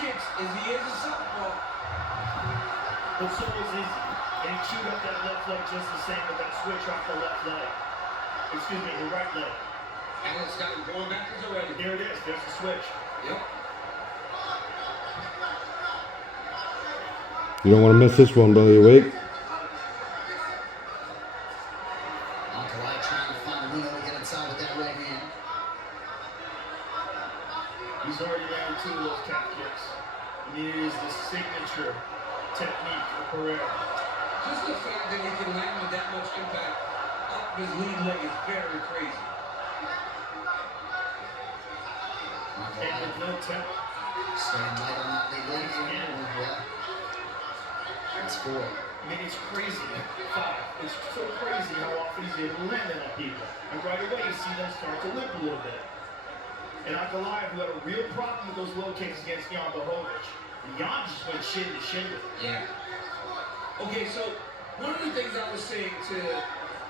kicks as he is a southpaw. But so is Izzy. And he chewed up that left leg just the same with that switch off the left leg. Excuse me, the right leg. And it's got him going backwards already. There it is. There's the switch. Yep. You don't want to miss this one, Belly Awake. Ankalaev trying to find a window to get inside with that right hand. He's already landed 2 of those calf kicks. I mean, it is the signature technique for Pereira. Just the fact that he can land with that much impact up his lead leg is very crazy. And with no tempo. Staying light on that lead leg again. Yeah. That's 4. I mean, it's crazy. 5. It's so crazy how often he's able to land it on people. And right away, you see them start to limp a little bit. And Ankalaev, who had a real problem with those low kicks against Jan Blachowicz. And Jan just went shin to shin with him. Yeah. Okay, so one of the things I was saying to,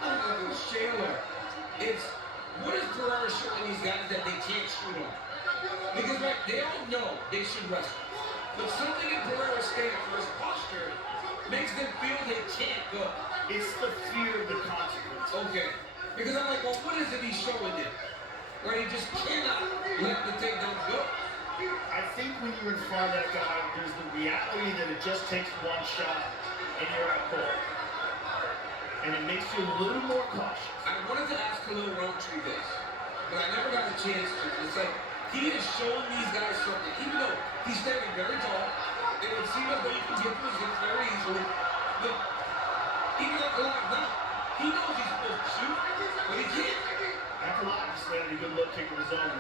I don't know if it was Shaler, it's what is Pereira showing these guys that they can't shoot on? Because right, they all know they should wrestle. But something in Pereira's stance or his posture makes them feel they can't go. It's the fear of the consequence. Okay. Because I'm like, well, what is it he's showing them? Right, he just cannot let the takedown go. I think when you're in front of that guy, there's the reality that it just takes one shot and you're out cold. And it makes you a little more cautious. I wanted to ask Khalil Roundtree this, but I never got a chance to. It's like, he is showing these guys something. Even though he's standing very tall, it would seem as though he can get to his hips very easily. But even Ankalaev now, he knows he's supposed to shoot, but he can't. Ankalaev just landed a good low kick of his own.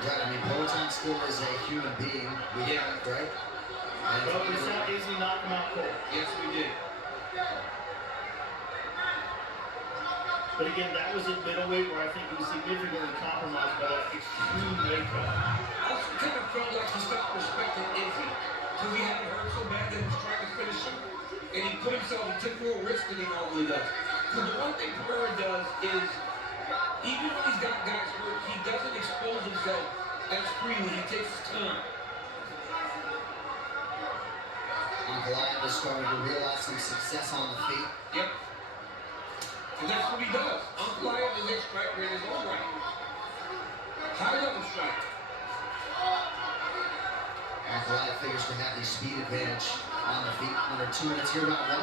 Right, I mean, Poatan still is a human being. Yeah. Right? But we saw Izzy knock him out cold. Yes, we did. But again, that was a middleweight where I think he was significantly compromised by that extreme weight cut. I also kind of felt like he stopped respecting Izzy because he hadn't hurt so bad that he was trying to finish him. And he put himself, he took more risk than he normally does. Because the one thing Pereira does is, even when he's got guys hurt, he doesn't expose himself as freely. He takes his time. Ankalaev is starting to realize some success on the feet. Yep. And that's what he does. Ankalaev is a striker in his own right. High-level striker. Ankalaev figures to have the speed advantage on the feet. Under 2 minutes here, round 1.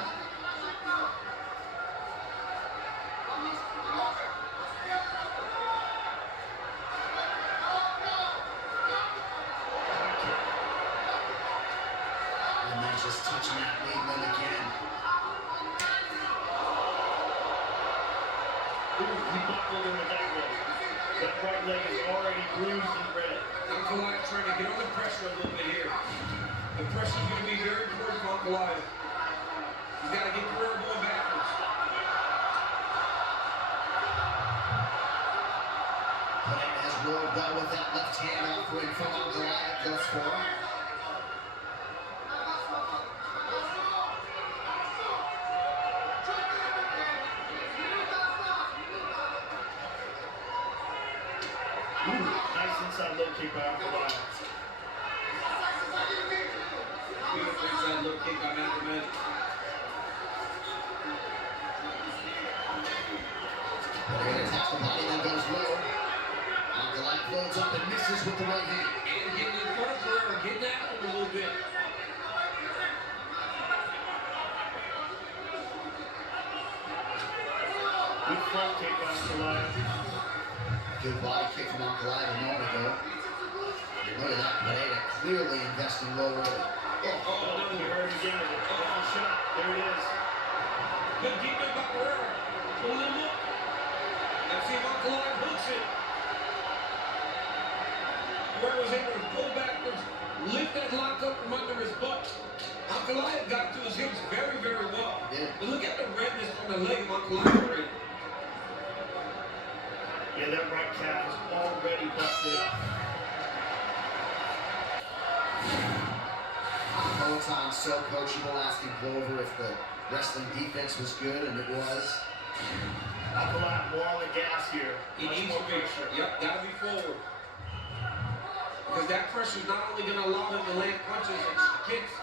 And then just touching that lead leg again. He buckled him with that leg. That right leg is already bruised and red. Ankalaev trying to get under pressure a little bit here. The pressure's going to be very important for Ankalaev. He's got to get Pereira going backwards. Pereira has rolled well with that left hand offering from Ankalaev thus far. Nice inside low kick by Ankalaev. Beautiful inside low kick by Magomed. Pereira attacks the body, then goes low. Ankalaev loads up and misses with the right hand. And getting in front of Pereira, getting after him a little bit. Good front kick by Ankalaev. Good body kick from Ankalaev a moment ago. Look at that, Pereira clearly investing low early. Oh, we heard him again with it. Oh, shot. There it is. Good defense by Pereira. Pull him up. Let's see if Ankalaev hooks it. Pereira was able to pull backwards, lift that lock up from under his butt. Ankalaev got to his hips very, very well. Yeah. But look at the redness on the leg of Ankalaev already. Yeah, that right calf is already busted up. Poatan so coachable, asking Glover if the wrestling defense was good, and it was. Ankalaev more on the gas here. He Much needs more to be. pressure. Yep, gotta be forward. Because that pressure is not only going to allow him to land punches and kicks,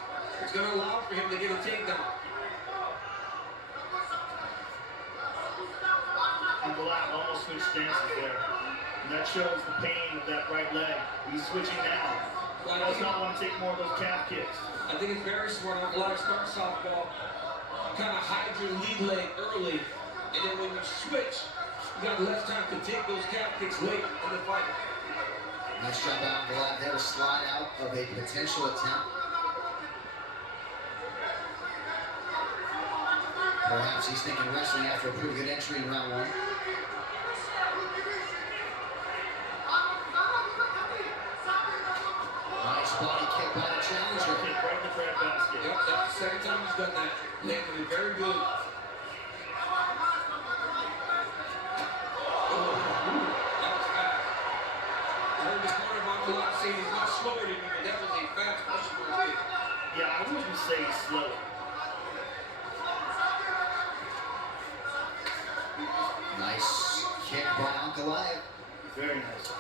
it's going to allow for him to get a takedown. Ankalaev almost switched stances there. And that shows the pain of that right leg. He's switching now. He does not want to take more of those calf kicks. I think it's very smart. Ankalaev start southpaw, kind of hide your lead leg early, and then when you switch, you got less time to take those calf kicks late in the fight. Nice job by Ankalaev there to slide out of a potential attempt. Perhaps he's thinking wrestling after a pretty good entry in round one. Nice body kick by the challenger. Kick right in the crab basket. Yep, that's the second time he's done that. Landed it very good. Say he's not slower than you, but that was a fast motion for a kid. Yeah, I wouldn't say he's slow. Nice kick by Ankalaev. Very nice.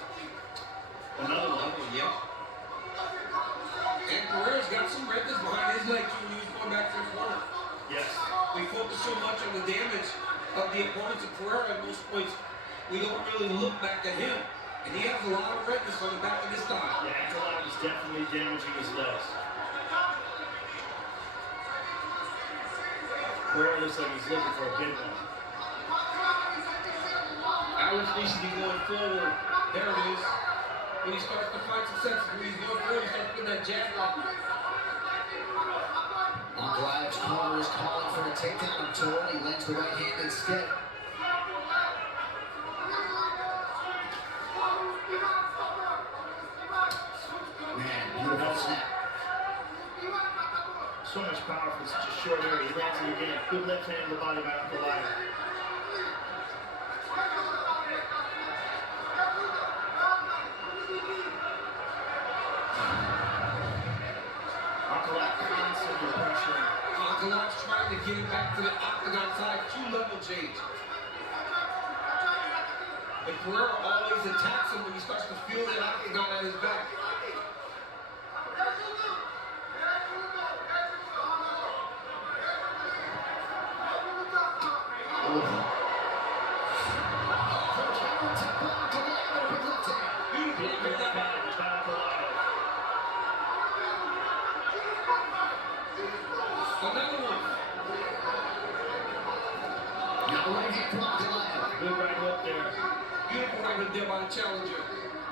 Another one. Yep. And Pereira's got some redness behind his leg too when he was going back to the corner. Yes. We focus so much on the damage of the opponents of Pereira at most points, we don't really look back at him. And he has a lot of redness on the back of his thigh. Yeah, Ankalaev is definitely damaging his legs. Pereira looks like he's looking for a big one. Alex needs to be going forward. There it is. When he starts to fight successfully, he's going forward, he starts putting that jab on. Ankalaev's corner is calling for a takedown of Torn. He lands the right hand instead. Man, beautiful snap. So much power for such a short area. He lands it again. Good left hand to the body by Ankalaev. Ankalaev constantly pressuring. Ankalaev's trying to get him back to the octagon side, 2-level change. But Pereira always attacks him when he starts to feel that octagon at his back. Another one. Now right hand from Ankalaev. Good right hook there. Beautiful right hook there by the challenger.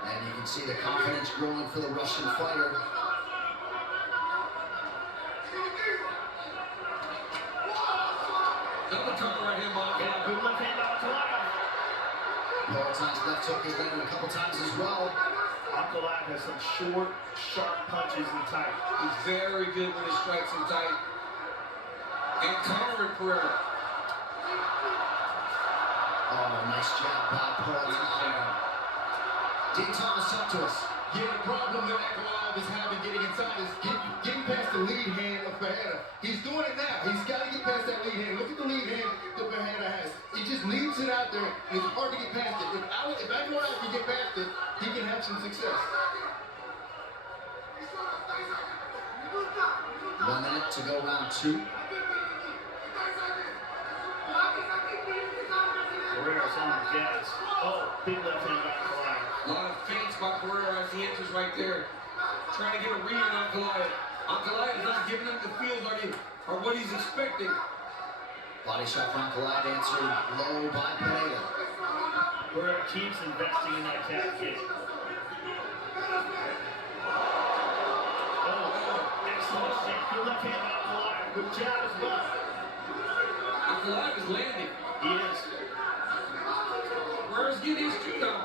And you can see the confidence growing for the Russian fighter. Another counter right hand by Ankalaev. Good left hand by Ankalaev. Peloton's left hook has landed a couple times as well. Ankalaev has some short, sharp punches in tight. He's very good when he strikes him tight. And countering Pereira. Oh, nice job by Peloton. Dean Thomas, talk to us. Yeah, the problem that Ankalaev is having getting inside is getting past the lead hand of Ferreira. He's doing it now. He's got to get past that lead hand. Look at the lead hand that Ferreira has. He just leaves it out there, and it's hard to get past it. If Ankalaev can get past it, he can have some success. 1 minute to go, round two. Pereira's on the gas. Oh, big left hand by Ankalaev. A lot of feints by Pereira as he enters right there. Trying to get a read on Ankalaev. Ankalaev is not giving him the feels or what he's expecting. Body shot from Ankalaev answered low by Pereira. Pereira keeps investing in that calf kick. Oh, excellent shake. Good left hand by Ankalaev. Good jab as well. Ankalaev is landing. He is. Pereira's getting his two down.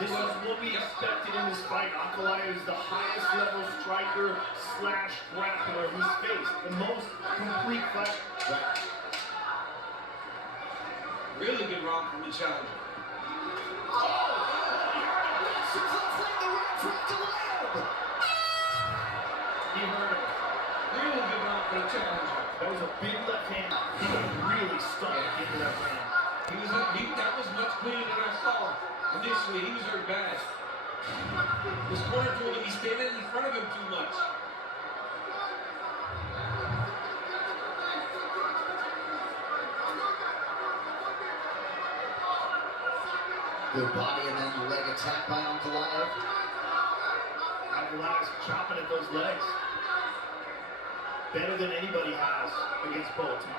This is what we expected in this fight. Ankalaev is the highest level striker slash grappler he's faced. The most complete fight. Really good round from the challenger. He heard it. Really good round for the challenger. That was a big left hand. He really stuck into that hand. That was much cleaner than I saw initially. He was hurt bad. His corner told him he's standing in front of him too much. Good body and then leg attack by Ankalaev. Ankalaev's chopping at those legs. Better than anybody has against Bolton.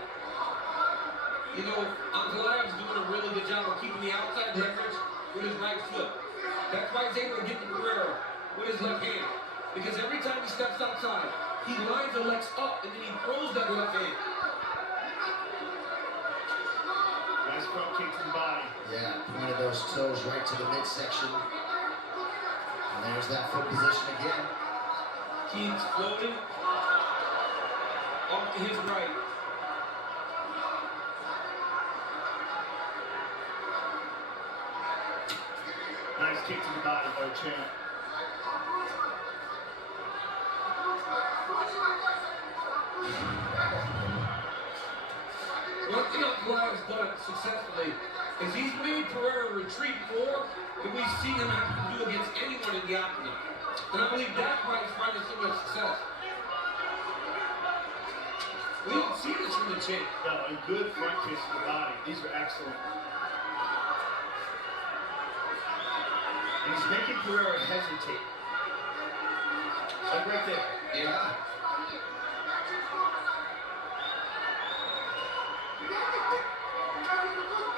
You know, Ankalaev's doing a really good job of keeping the outside leverage with his right foot. That's why he's able to get to Pereira with his left hand. Because every time he steps outside, he lines the legs up and then he throws that left hand. Nice front kick to the body. Yeah, pointed those toes right to the midsection. And there's that foot position again. Keeps floating off to his right. Nice kick to the body by the champ. One thing Ankalaev's done successfully is he's made Pereira retreat more than we've seen him have to do against anyone in the octagon. And I believe that's why he's finding so much success. We don't see this from the champ. No, and good front kicks to the body. These are excellent. And he's making Pereira hesitate. Like right there. Yeah.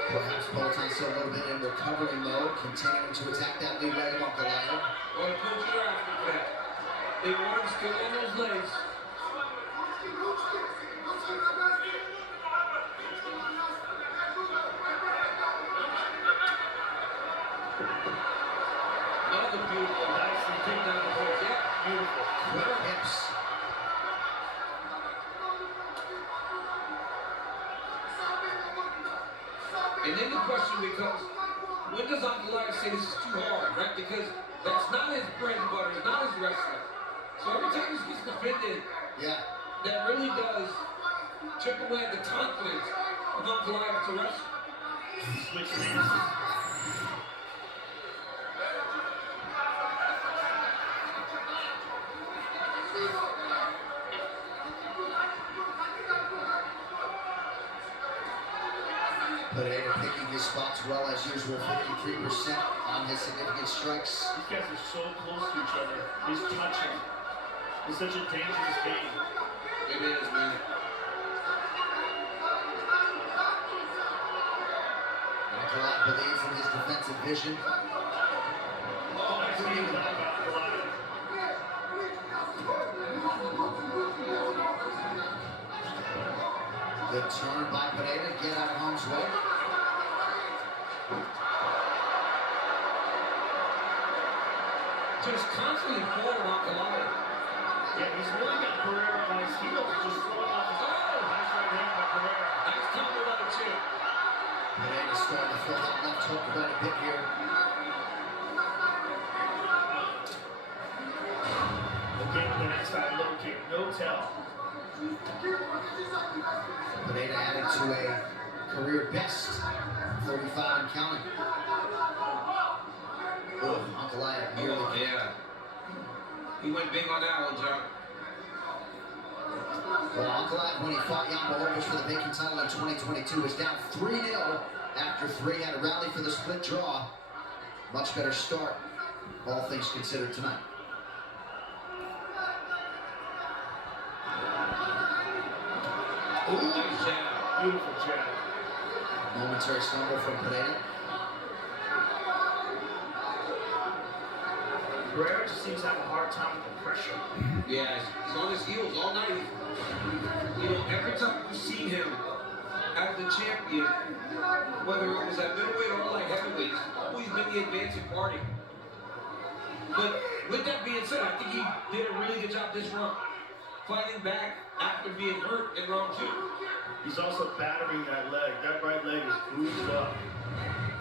Perhaps Bolton still a little bit in recovery mode, continuing to attack that lead leg of Ankalaev. Well, the coach are after that. They want him still on those legs. Another beautiful, nicely kicked down the horse. Yeah, beautiful. Quick hips. And then the question becomes, when does Ankalaev say this is too hard, right? Because that's not his bread and butter, it's not his wrestling. So every time he gets defended, Yeah. that really does chip away at the confidence of Ankalaev to wrestle. Switch stances. Pereira picking his spots well as usual, 53% on his significant strikes. These guys are so close to each other. He's touching. It's such a dangerous game. It is, man. Ankalaev believes in his defensive vision. Oh, nice knee block off the line. Good turn by Pereira to get out of harm's way. Just constantly forward Ankalaev. Yeah, he's really got Pereira on his heels, just throwing off his nice right hand by Pereira. Nice combo by the champ. Pereira's starting to throw that left hook quite a bit here. Again with the next side low kick, no tell. Pereira added to a career best, 35 and counting. Oh, Ankalaev nearly. Yeah. He went big on that one, John. Well, Ankalaev, when he fought Jan Blachowicz for the vacant title in 2022, was down 3-0 after 3. Had a rally for the split draw. Much better start, all things considered tonight. Ooh, nice jab. Beautiful jab. Momentary stumble from Pereira. Pereira just seems to have a hard time with the pressure. Yeah, he's on his heels all night. You know, every time we've seen him as the champion, whether it was at middleweight or light heavyweight, he's always been the advancing party. But with that being said, I think he did a really good job this run, fighting back after being hurt in round 2. He's also battering that leg. That right leg is bruised up.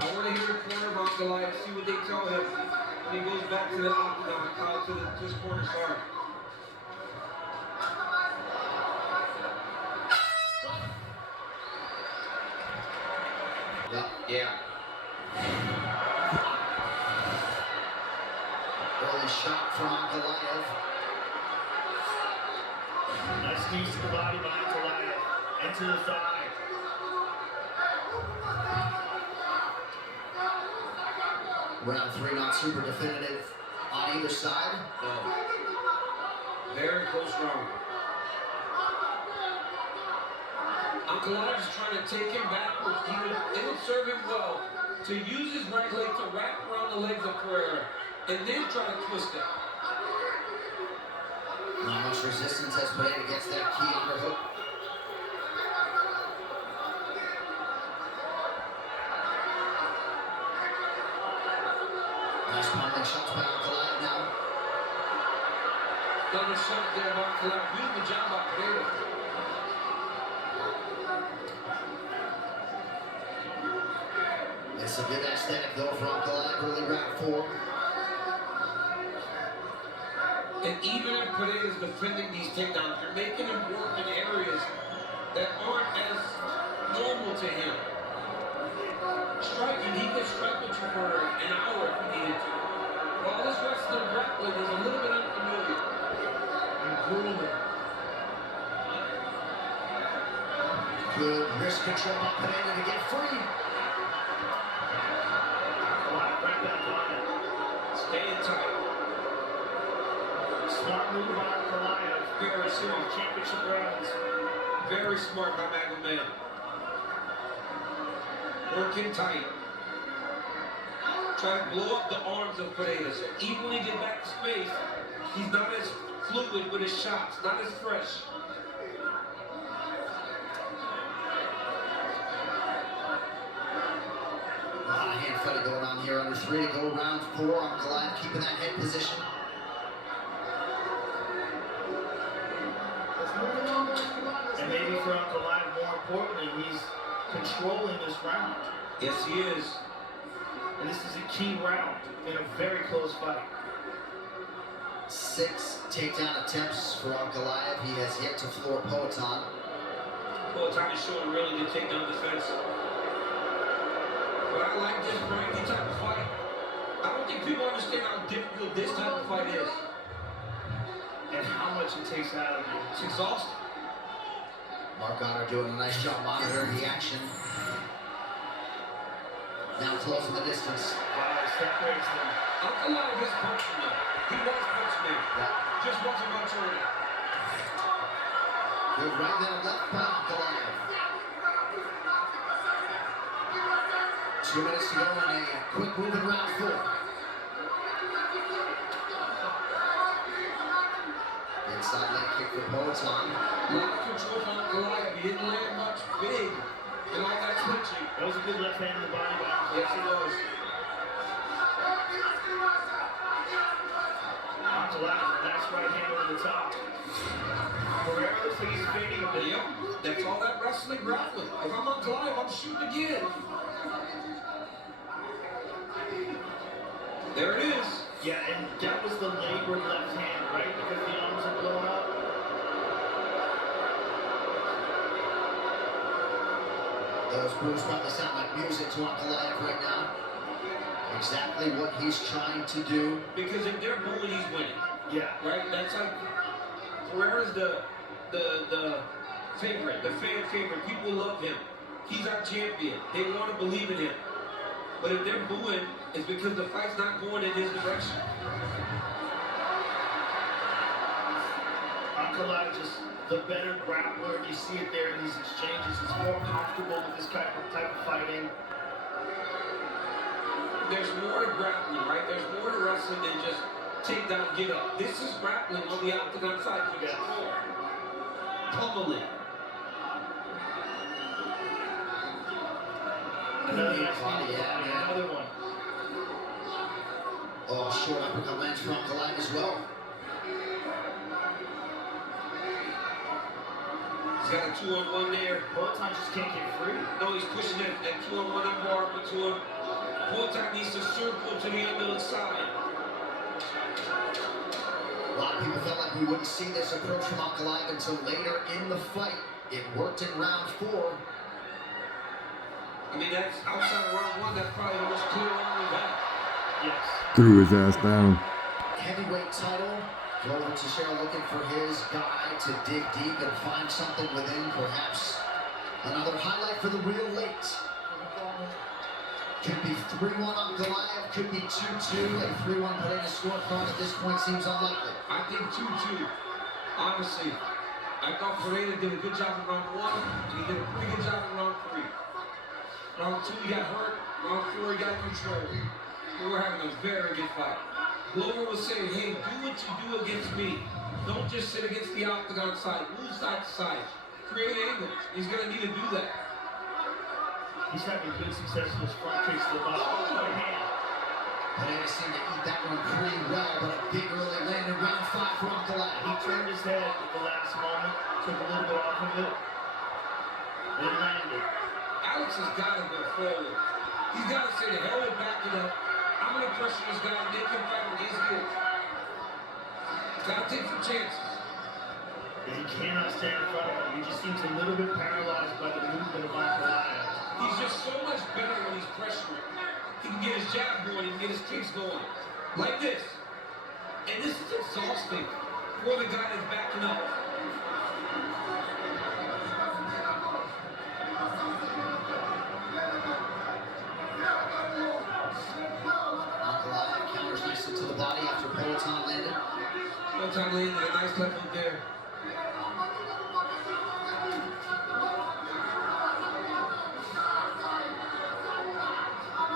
I want to hear the corner of Ankalaev, see what they tell him when he goes back to the octagon, to his corner start. Yep. Yeah. Early shot from Ankalaev. Nice knees to the body by Ankalaev. Into the thigh. Round 3 not super definitive on either side. No. Very close round. Ankalaev is trying to take him backwards. It would serve him well to use his right leg to wrap around the legs of Pereira and then try to twist it. Not much resistance as Pereira gets that key underhook. Nice pummeling shots by Ankalaev now. Another shot there by Ankalaev. Beautiful job by Pereira. It's a good aesthetic though for Ankalaev early round 4. And even if Pereira is defending these takedowns, you're making him work in areas that aren't as normal to him. Striking, he could strike with you for an hour if he needed to. While this wrestling grappling is a little bit unfamiliar. And grueling. Good wrist control by Pereira to get free. Right back on it. Staying tight. Smart move by Ankalaev. Very smart. Championship rounds. Very smart by Magomed. Working tight. Trying to blow up the arms of Pereira. So even when he gets back to space, he's not as fluid with his shots, not as fresh. A lot of hand fighting going on here. Under 3 to go, round 4. Ankalaev keeping that head position. And maybe for Ankalaev, more importantly, he's controlling this round. Yes, he is. And this is a key round in a very close fight. 6 takedown attempts for Ankalaev. He has yet to floor Poatan. Poatan is showing really good takedown defense. But I like this Frankie type of fight. I don't think people understand how difficult this type of fight is. And how much it takes out of you. It's exhausting. Mark Honor doing a nice job monitoring the action. Now closing the distance. Wow, it separates them. Ankalaev is punching though. He was punching him. Yeah. Just wasn't much early. Good right there, left by Ankalaev. 2 minutes to go in a quick moving round 4. Inside leg kick for Poatan. A lot of control from Ankalaev. He didn't land much big and all that switching. That was a good left hand in the body by Yes, it Ankalaev. was. Ankalaev, nice right hand over the top. Pereira looks like he's fading a bit. Yep, that's all that wrestling grappling. If I'm Ankalaev, I'm shooting again. There it is. Yeah, and that was the labored left hand, right? Because the arms are blown up. Those moves probably sound like music to Ankalaev right now. Exactly what he's trying to do. Because if they're booing, he's winning. Yeah. Right? That's how Pereira's the favorite, the fan favorite. People love him. He's our champion. They want to believe in him. But if they're booing, it's because the fight's not going in his direction. Ankalaev just the better grappler. You see it there in these exchanges. He's more comfortable with this type of fighting. There's more to grappling, right? There's more to wrestling than just take down, get up. This is grappling on the octagon side. You got pummeling. Another nice Body, yeah. another one. Oh, short uppercut lands from Ankalaev as well. He's got a 2-on-1 there. Poatan just can't get free. No, he's pushing that 2-on-1 arm into him. Poatan needs to circle to the underhook side. A lot of people felt like we wouldn't see this approach from Ankalaev until later in the fight. It worked in round 4. I mean, that's outside of round one. That's probably the most clear round we've had. Yes. Threw his ass down. Heavyweight title. Glover Teixeira looking for his guy to dig deep and find something within. Perhaps another highlight for the real late. Could be 3-1 on Goliath, could be 2-2. A 3-1 Pereira scorecard at this point seems unlikely. I think 2-2. Honestly, I thought Pereira did a good job in round one, and he did a pretty good job in round three. Round two, he got hurt. Round four, he got control. We were having a very good fight. Glover was saying, hey, do what you do against me. Don't just sit against the octagon side. Move side to side. Create angles. He's going to need to do that. He's having good success with his front kicks to the bottom. Oh, man. Pereira seemed to eat that one pretty well, but a big early land in round 5 for Goliath. He turned his head at the last moment, took a little bit off of it, and landed. Alex has got to go forward. He's got to say, the hell with backing up. I'm going to pressure this guy and make him fight with his heels. Got to take some chances. And he cannot stand in front of him. He just seems a little bit paralyzed by the movement of Goliath. He's just so much better when he's pressuring. He can get his jab going, he can get his kicks going. Like this. And this is exhausting for the guy that's backing up. Goliath counters nicely to the body after Peloton landed. Peloton landed a nice left hook there.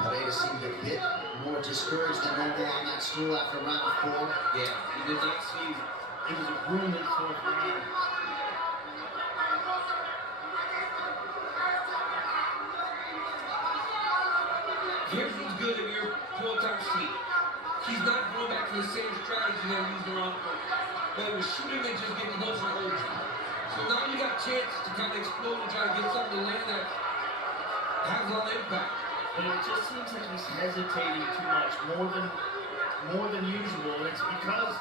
Pereira seemed a bit more discouraged than normal on that stool after round 4. Yeah, he did not see. It was a grueling fourth round. Here's what's good in your Peloton seat. He's not going back to the same strategy that he used around one. But he was shooting and just getting closer and closer. So now you got chances to kind of explode and try to get something to land that has a lot of impact. But it just seems like he's hesitating too much, more than usual, and it's because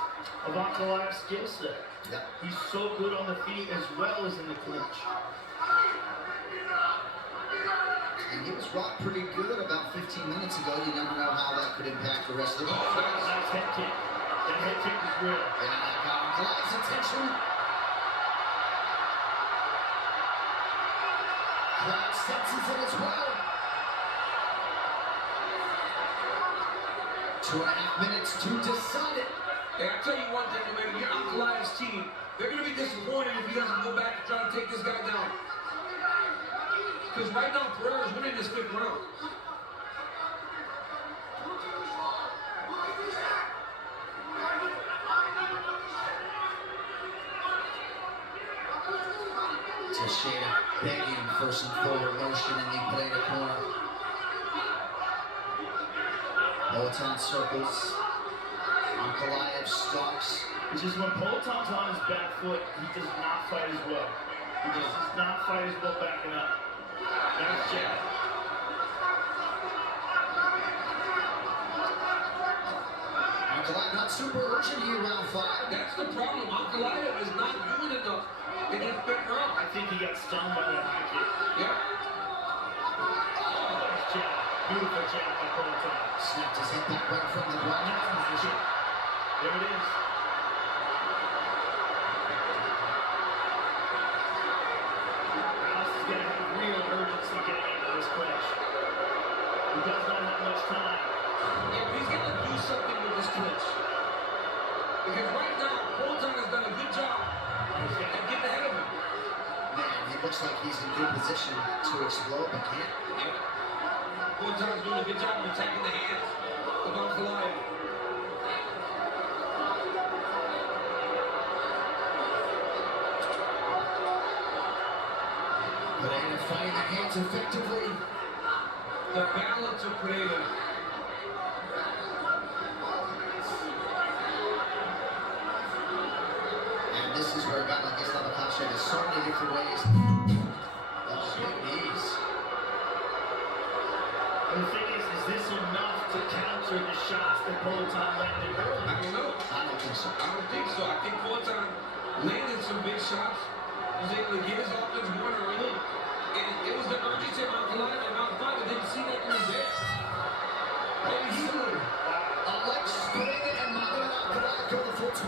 of Goliath's skill set. Yeah. He's so good on the feet as well as in the clinch. And he was rocked pretty good about 15 minutes ago. You never know how that could impact the rest of the Oh, fight. nice head kick. That head kick was real. And that got Goliath's attention. Crowd senses it as well. 2.5 minutes to decide it. And I'll tell you one thing, man, you're on Goliath's team. They're going to be disappointed if he doesn't go back and try to take this guy down. Because right now, Pereira's winning this 5th round. Teixeira begging for some forward motion in the Pereira corner. Peloton circles. Goliath stalks. It's just when Peloton's on his back foot, he does not fight as well. He does not fight as well backing up. That's jab. Goliath not super urgent here, round 5. That's the problem. Goliath is not doing enough in that 5th round. I think he got stung by that high kick. Yep. Oh, nice jab. Beautiful jab by Peloton. Snapped his head back right in front of the broadcast position. There it is. Rouse is going to have real urgency getting into this clinch. He does not have much time. Yeah, he's got to do something with this clinch. Because right now, Peloton has done a good job at getting ahead of him. Man, he looks like he's in good position to explode, but can't. Yeah. Peloton's doing a good job of attacking the hands of Goliath. Pereira fighting the hands effectively. The balance of Pereira. And this is where a guy like Islam Makhachev has so many different ways. Oh, big knees. And the thing is this enough to counter the shots that Peloton landed early? I don't know. I don't think so. I don't think so. I think Peloton landed some big shots. Was able to get his offense going early.